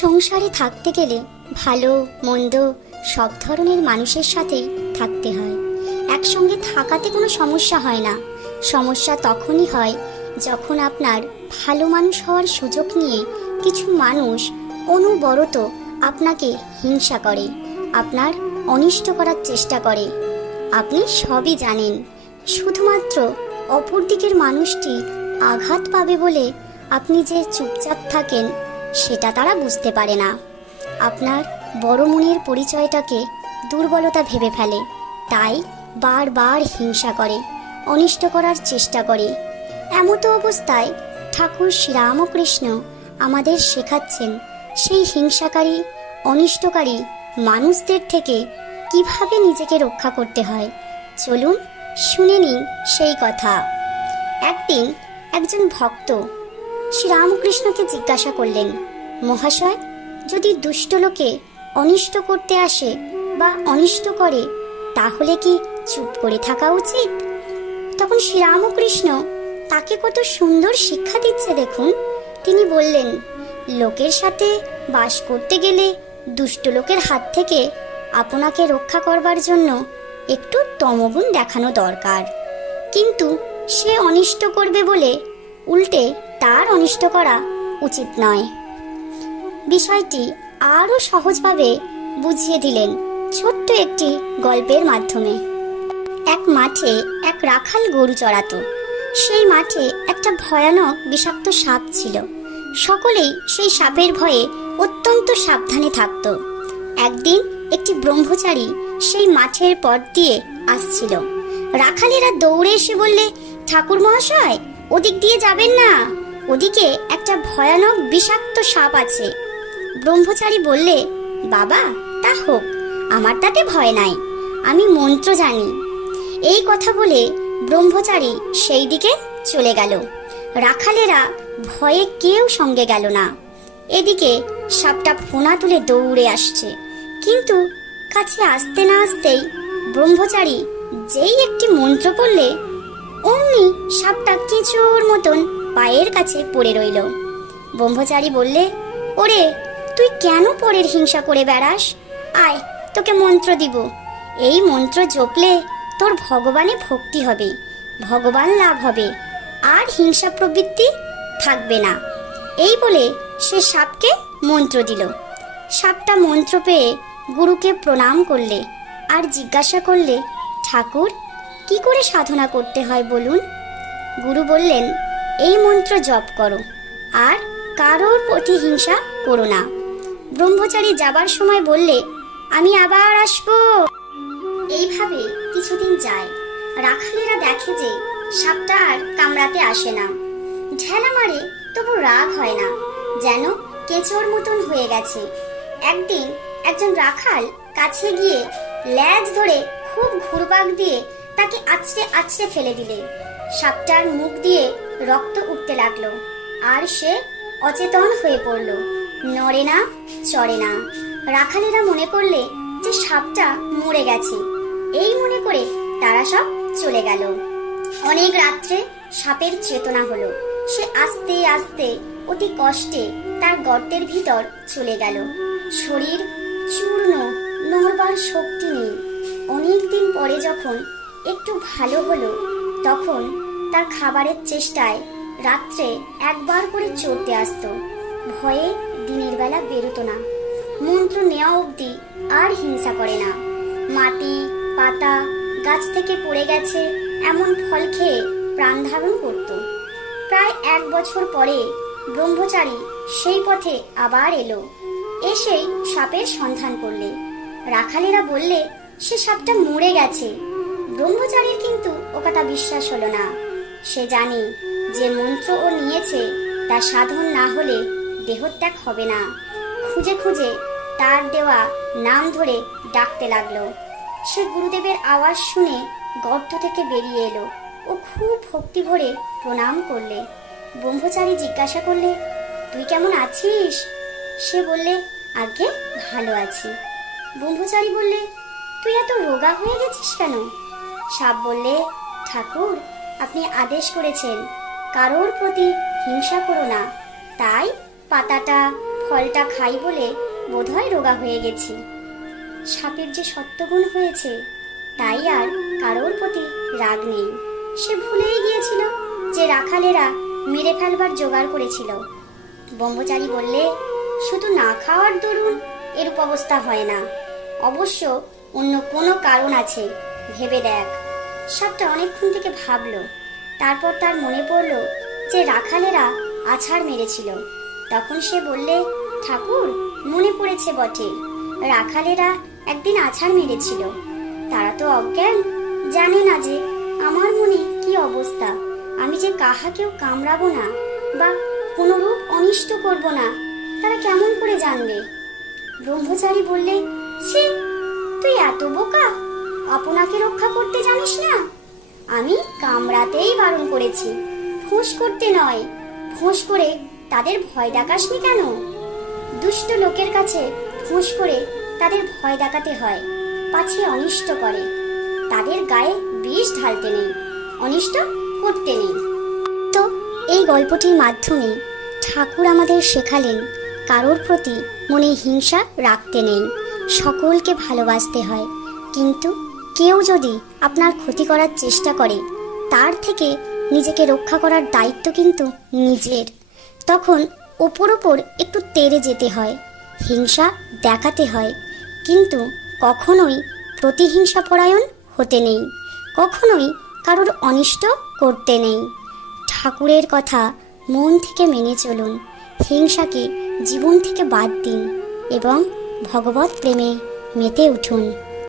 সংসারে থাকতে গেলে ভালো, মন্দ, সব ধরনের মানুষের সাথেই থাকতে হয়। একসঙ্গে থাকাতে কোনো সমস্যা হয় না। সমস্যা তখনই হয় যখন আপনার ভালো মানুষ হওয়ার সুযোগ নিয়ে কিছু মানুষ অনবরত আপনাকে হিংসা করে, আপনার অনিষ্ট করার চেষ্টা করে। আপনি সবই জানেন, শুধুমাত্র অপর দিকের মানুষটি আঘাত পাবে বলে আপনি যে চুপচাপ থাকেন সেটা তারা বুঝতে পারে না। আপনার বড় মনের পরিচয়টাকে দুর্বলতা ভেবে ফেলে, তাই বারবার হিংসা করে, অনিষ্ট করার চেষ্টা করে। এমতো অবস্থায় ঠাকুর শ্রীরামকৃষ্ণ আমাদের শেখাচ্ছেন সেই হিংসাকারী, অনিষ্টকারী মানুষদের থেকে কীভাবে নিজেকে রক্ষা করতে হয়। চলুন শুনে নিন সেই কথা। একদিন একজন ভক্ত শ্রীরামকৃষ্ণকে জিজ্ঞাসা করলেন, মহাশয়, যদি দুষ্ট লোকে অনিষ্ট করতে আসে বা অনিষ্ট করে, তাহলে কি চুপ করে থাকা উচিত? তখন শ্রীরামকৃষ্ণ তাকে কত সুন্দর শিক্ষা দিচ্ছে দেখুন। তিনি বললেন, লোকের সাথে বাস করতে গেলে দুষ্ট লোকের হাত থেকে আপনাকে রক্ষা করবার জন্য একটু তমগুণ দেখানো দরকার। কিন্তু সে অনিষ্ট করবে বলে উল্টে তার অনিষ্ট করা উচিত নয়। বিষয়টি আরও সহজভাবে বুঝিয়ে দিলেন ছোট্ট একটি গল্পের মাধ্যমে। এক মাঠে এক রাখাল গরু চড়াতো। সেই মাঠে একটা ভয়ানক বিষাক্ত সাপ ছিল। সকলেই সেই সাপের ভয়ে অত্যন্ত সাবধানে থাকত। একদিন একটি ব্রহ্মচারী সেই মাঠের পথ দিয়ে আসছিল। রাখালেরা দৌড়ে এসে বললে ঠাকুর মহাশয় ওদিক দিয়ে যাবেন না। ওদিকে একটা ভয়ানক বিষাক্ত সাপ আছে। ব্রহ্মচারী বললে, বাবা, তা হোক, আমার তাতে ভয় নাই, আমি মন্ত্র জানি। এই কথা বলে ব্রহ্মচারী সেই দিকে চলে গেল। রাখালেরা ভয়ে কেউ সঙ্গে গেল না। এদিকে সাপটা ফোনা তুলে দৌড়ে আসছে। কিন্তু কাছে আসতে না আসতেই ব্রহ্মচারী যেই একটি মন্ত্র পড়লে অমনি সাপটা কিছুর মতন পায়ের কাছে পড়ে রইল। ব্রহ্মচারী বললে, ওরে, তুই কেন পরের হিংসা করে বেড়াস? আয়, তোকে মন্ত্র দিব। এই মন্ত্র জপলে তোর ভগবানে ভক্তি হবে, ভগবান লাভ হবে। আর হিংসা প্রবৃত্তি থাকবে না। এই বলে সে সাপকে মন্ত্র দিল। সাপটা মন্ত্র পেয়ে গুরুকে প্রণাম করলে আর জিজ্ঞাসা করলে, ঠাকুর, কি করে সাধনা করতে হয় বলুন? গুরু বললেন এই মন্ত্র জপ করো। আর কারোর প্রতি হিংসা করো না। ব্রহ্মচারী যাবার সময় বললে, আমি আবার আসব। এইভাবে কিছুদিন যায়। রাখালেরা দেখে যে সাপটা আর কামড়াতে আসে না। ঢেলা মারে, তবু রাগ হয় না। যেন কেঁচোর মতন হয়ে গেছে। একদিন একজন রাখাল কাছে গিয়ে ল্যাজ ধরে খুব ঘুরপাক দিয়ে তাকে আছড়ে আছড়ে ফেলে দিলে। সাপটার মুখ দিয়ে রক্ত উঠতে লাগল। আর সে অচেতন হয়ে পড়ল। নড়ে না, চড়ে না। রাখালেরা মনে করলে যে সাপটা মরে গেছে। এই মনে করে তারা সব চলে গেল। অনেক রাত্রে সাপের চেতনা হলো। সে আস্তে আস্তে অতি কষ্টে তার গর্তের ভিতর চলে গেল। শরীর চূর্ণ, নড়বার শক্তি নেই। অনেক দিন পরে যখন একটু ভালো হলো, তখন তার খাবারের চেষ্টায় রাত্রে একবার করে চড়তে আসতো। ভয়ে দিনের বেলা বেরোতো না। মন্ত্র নেওয়া অবধি আর হিংসা করে না। মাটি, পাতা, গাছ থেকে পড়ে গেছে এমন ফল খেয়ে প্রাণ ধারণ করত। প্রায় এক বছর পরে ব্রহ্মচারী সেই পথে আবার এলো। এসেই সাপের সন্ধান করলে। রাখালেরা বললে, সে সাপটা মরে গেছে। ব্রহ্মচারীর কিন্তু ও কথা বিশ্বাস হলো না। সে জানে যে মন্ত্র ও নিয়েছে তা সাধন না হলে দেহত্যাগ হবে না। খুঁজে খুঁজে তার দেওয়া নাম ধরে ডাকতে লাগল। সে গুরুদেবের আওয়াজ শুনে গর্ত থেকে বেরিয়ে এলো ও খুব ভক্তি ভরে প্রণাম করলে। ব্রহ্মচারী জিজ্ঞাসা করলে, তুই কেমন আছিস? সে বললে, আগে ভালো আছি। ব্রহ্মচারী বললে, তুই এত রোগা হয়ে গেছিস কেন? সাপ বললে, ঠাকুর আপনি আদেশ করেছেন। কারোর প্রতি হিংসা করো না। তাই পাতাটা, ফলটা খাই বলে বোধহয় রোগা হয়ে গেছি। সাপের যে সত্যগুণ হয়েছে, তাই আর কারোর প্রতি রাগ নেই। সে ভুলেই গিয়েছিল যে রাখালেরা মেরে ফেলবার জোগাড় করেছিল। ব্রহ্মচারী বললে, শুধু না খাওয়ার দরুন এরূপ অবস্থা হয় না। অবশ্য অন্য কোনো কারণ আছে, ভেবে দেখ। সাপটা অনেকক্ষণ থেকে ভাবলো। তারপর তার মনে পড়ল যে রাখালেরা আছাড় মেরেছিল। তখন সে বললে, ঠাকুর, মনে পড়েছে বটে, রাখালেরা একদিন আছাড় মেরেছিল। তারা তো অজ্ঞান, জানে না যে আমার মনে কি অবস্থা। আমি যে কাহাকেও কামড়াবো না বা কোনোরূপ অনিষ্ট করব না, তারা কেমন করে জানবে? ব্রহ্মচারী বললে, ছি, তুই এত বোকা আপনাকে রক্ষা করতে জানিস না? আমি কামড়াতেই বারণ করেছি। ফোঁস করতে নয় ফোঁস করে তাদের ভয় দেখাসনি কেন? দুষ্ট লোকের কাছে ফোঁস করে তাদের ভয় দেখাতে হয়, পাছে অনিষ্ট করে। তাদের গায়ে বিষ ঢালতে নেই, অনিষ্ট করতে নেই। তো এই গল্পটির মাধ্যমে ঠাকুর আমাদের শেখালেন কারোর প্রতি মনে হিংসা রাখতে নেই, সকলকে ভালোবাসতে হয়। কিন্তু কেউ যদি আপনার ক্ষতি করার চেষ্টা করে, তার থেকে নিজেকে রক্ষা করার দায়িত্ব কিন্তু নিজের। তখন ওপর ওপর একটু তেড়ে যেতে হয়, হিংসা দেখাতে হয়। কিন্তু কখনোই প্রতিহিংসা পরায়ণ হতে নেই, কখনোই কারোর অনিষ্ট করতে নেই। ঠাকুরের কথা মন থেকে মেনে চলুন, হিংসাকে জীবন থেকে বাদ দিন এবং ভগবত প্রেমে মেতে উঠুন।